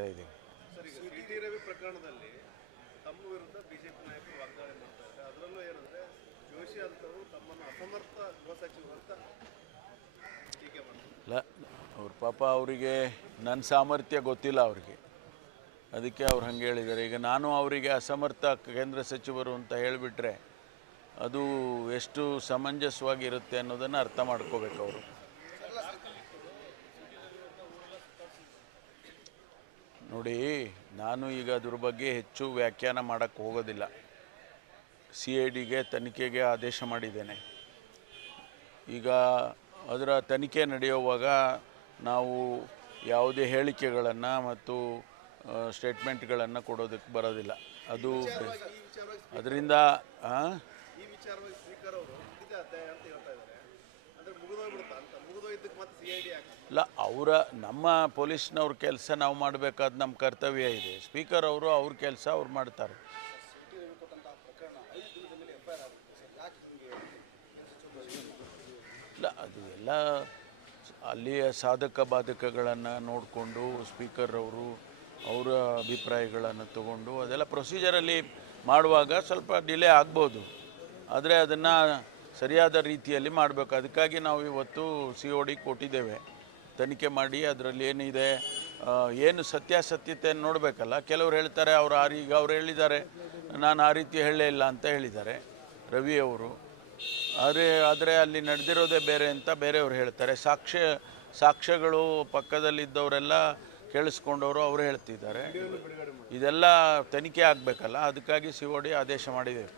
ಇದೆ. ಸರ್, ಈಗ ಟಿ ರವಿ ಪ್ರಕರಣದಲ್ಲಿ ತಮ್ಮ ವಿರುದ್ಧ ಬಿಜೆಪಿ ನಾಯಕರು ವಾಗ್ದಾಳಿ ಮಾಡ್ತಾ ಇದ್ದಾರೆ. ಅದರಲ್ಲೂ ಏನಂದ್ರೆ ಜೋಶಿ ಅಂತವರು ತಮ್ಮನ್ನು ಅಸಮರ್ಥ ಗೃಹ ಸಚಿವರು ಅಂತ ಟೀಕೆ ಮಾಡ್ತಾರೆ. ಇಲ್ಲ, ಅವ್ರ ಪಾಪ ಅವರಿಗೆ ನನ್ನ ಸಾಮರ್ಥ್ಯ ಗೊತ್ತಿಲ್ಲ ಅವ್ರಿಗೆ, ಅದಕ್ಕೆ ಅವ್ರು ಹಂಗೆ ಹೇಳಿದ್ದಾರೆ. ಈಗ ನಾನು ಅವರಿಗೆ ಅಸಮರ್ಥ ಕೇಂದ್ರ ಸಚಿವರು ಅಂತ ಹೇಳಿಬಿಟ್ರೆ ಅದು ಎಷ್ಟು ಸಮಂಜಸವಾಗಿರುತ್ತೆ ಅನ್ನೋದನ್ನು ಅರ್ಥ ಮಾಡ್ಕೋಬೇಕು ಅವರು. ನೋಡಿ, ನಾನು ಈಗ ಅದ್ರ ಬಗ್ಗೆ ಹೆಚ್ಚು ವ್ಯಾಖ್ಯಾನ ಮಾಡೋಕ್ಕೆ ಹೋಗೋದಿಲ್ಲ. CIDಗೆ ತನಿಖೆಗೆ ಆದೇಶ ಮಾಡಿದ್ದೇನೆ. ಈಗ ಅದರ ತನಿಖೆ ನಡೆಯುವಾಗ ನಾವು ಯಾವುದೇ ಹೇಳಿಕೆಗಳನ್ನು ಮತ್ತು ಸ್ಟೇಟ್ಮೆಂಟ್ಗಳನ್ನು ಕೊಡೋದಕ್ಕೆ ಬರೋದಿಲ್ಲ. ಅದು ಅದರಿಂದ ಈ ವಿಚಾರವಾಗಿ ಸ್ಪೀಕರ್ ಅವರು ಮುಗಿದ ಅಧ್ಯಾಯ ಅಂತ ಹೇಳ್ತಾ ಇದ್ದಾರೆ. ಅಂದ್ರೆ ಮುಗಿದೋಗ್ಬಿಡುತ್ತಾ ಅಂತ, ಮುಗಿದೋಯ್ದಕ್ಕೆ ಮತ್ತೆ CID ಇಲ್ಲ, ನಮ್ಮ ಪೊಲೀಸ್ನವ್ರ ಕೆಲಸ ನಾವು ಮಾಡಬೇಕಾದ ನಮ್ಮ ಕರ್ತವ್ಯ ಇದೆ. ಸ್ಪೀಕರ್ ಅವರು ಅವ್ರ ಕೆಲಸ ಅವ್ರು ಮಾಡ್ತಾರೆ. ಇಲ್ಲ, ಅದು ಎಲ್ಲ ಅಲ್ಲಿಯ ಸಾಧಕ ಬಾಧಕಗಳನ್ನು ನೋಡಿಕೊಂಡು ಸ್ಪೀಕರ್ ಅವರು ಅವರ ಅಭಿಪ್ರಾಯಗಳನ್ನು ತಗೊಂಡು ಅದೆಲ್ಲ ಪ್ರೊಸೀಜರಲ್ಲಿ ಮಾಡುವಾಗ ಸ್ವಲ್ಪ ಡಿಲೇ ಆಗ್ಬೋದು, ಆದರೆ ಅದನ್ನು ಸರಿಯಾದ ರೀತಿಯಲ್ಲಿ ಮಾಡಬೇಕು. ಅದಕ್ಕಾಗಿ ನಾವು ಇವತ್ತು COD ಕೊಟ್ಟಿದ್ದೇವೆ. ತನಿಖೆ ಮಾಡಿ ಅದರಲ್ಲಿ ಏನಿದೆ, ಏನು ಸತ್ಯಾಸತ್ಯತೆಯನ್ನು ನೋಡಬೇಕಲ್ಲ. ಕೆಲವರು ಹೇಳ್ತಾರೆ ಈಗ ಅವ್ರು ಹೇಳಿದ್ದಾರೆ ನಾನು ಆ ರೀತಿ ಹೇಳಲೇ ಇಲ್ಲ ಅಂತ ಹೇಳಿದ್ದಾರೆ ರವಿ ಅವರು. ಆದರೆ ಅಲ್ಲಿ ನಡೆದಿರೋದೇ ಬೇರೆ ಅಂತ ಬೇರೆಯವರು ಹೇಳ್ತಾರೆ. ಸಾಕ್ಷ್ಯಗಳು ಪಕ್ಕದಲ್ಲಿದ್ದವರೆಲ್ಲ ಕೇಳಿಸ್ಕೊಂಡವರು ಅವರು ಹೇಳ್ತಿದ್ದಾರೆ. ಇದೆಲ್ಲ ತನಿಖೆ ಆಗಬೇಕಲ್ಲ, ಅದಕ್ಕಾಗಿ COD ಆದೇಶ ಮಾಡಿದ್ದೇವೆ.